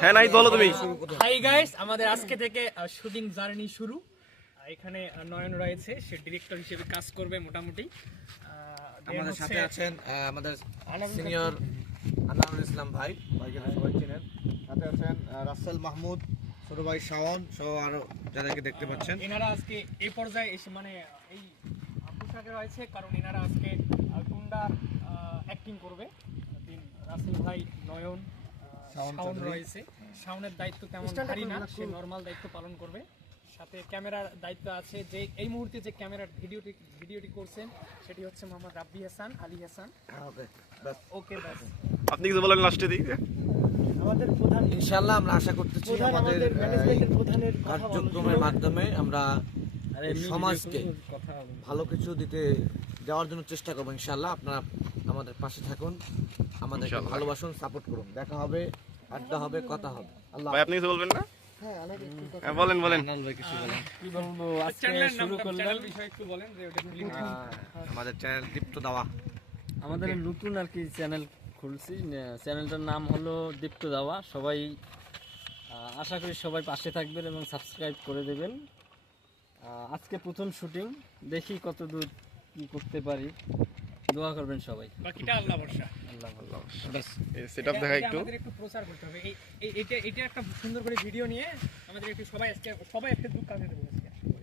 হ্যাঁ নাই বলো তুমি। হাই গাইস, আমাদের আজকে থেকে শুটিং জার্নি শুরু। এখানে নয়ন রয়েছে, সে ডিরেক্টর হিসেবে কাজ করবে মোটামুটি। আমাদের সাথে আছেন আমাদের সিনিয়র আনারুল ইসলাম ভাইকে সবাই চেনেন। সাথে আছেন রাসেল মাহমুদ, ছোট ভাই শাওন সহ আরো যাদেরকে দেখতে পাচ্ছেন। এনারা আজকে এই পর্যায়ে এসে মানে এই পোশাকে রয়েছে কারণ এনারা আজকে গুন্ডার অ্যাক্টিং করবে। রাসেল ভাই, নয়ন, শাওন রয়েছে। শাওনের দায়িত্ব তেমন ভারী না, সে নর্মাল দায়িত্ব পালন করবে। সাথে ক্যামেরার দায়িত্ব আছে, যে এই মুহূর্তে যে ক্যামেরার ভিডিওটি করছেন সেটি হচ্ছে মোহাম্মদ রাব্বি হাসান, আলী হাসান। ওকে ব্যাস। আপনি কিছু বলেন লাস্টে দিকে। আমাদের প্রধান ইনশাআল্লাহ আমরা আশা করতেছি আমাদের প্রধানের কার্যক্রমের মাধ্যমে আমরা সমাজকে ভালো কিছু দিতে দেওয়ার জন্য চেষ্টা করবো। ইনশাআল্লাহ আপনারা আমাদের পাশে থাকুন, আমাদেরকে ভালোবাসুন, সাপোর্ট করুন। দেখা হবে, আড্ডা হবে, কথা হবে। আল্লাহ। ভাই আপনি কিছু বলবেন না? হ্যাঁ বলেন বলেন। কি বলবো, আজকে শুরু করলাম বিষয় একটু বলেন যে ওটা আমাদের চ্যানেল দীপ্ত দাওয়া, আমাদের নতুন আর কি চ্যানেল খুলছি। চ্যানেলটার নাম হলো দীপ্ত দাওয়া। সবাই আশা করি সবাই পাশে থাকবেন এবং সাবস্ক্রাইব করে দেবেন। আজকে প্রথম শুটিং, দেখি কত দূর কি করতে পারি, দোয়া করবেন সবাই। বাকিটা আল্লাহ ভরসা। আল্লাহ আল্লাহ। এই সেটআপ দেখা একটু। আমাদের একটু প্রচার করতে হবে। এটা একটা সুন্দর করে ভিডিও নিয়ে আমাদের একটু সবাই ফেসবুক কাজে দেবে।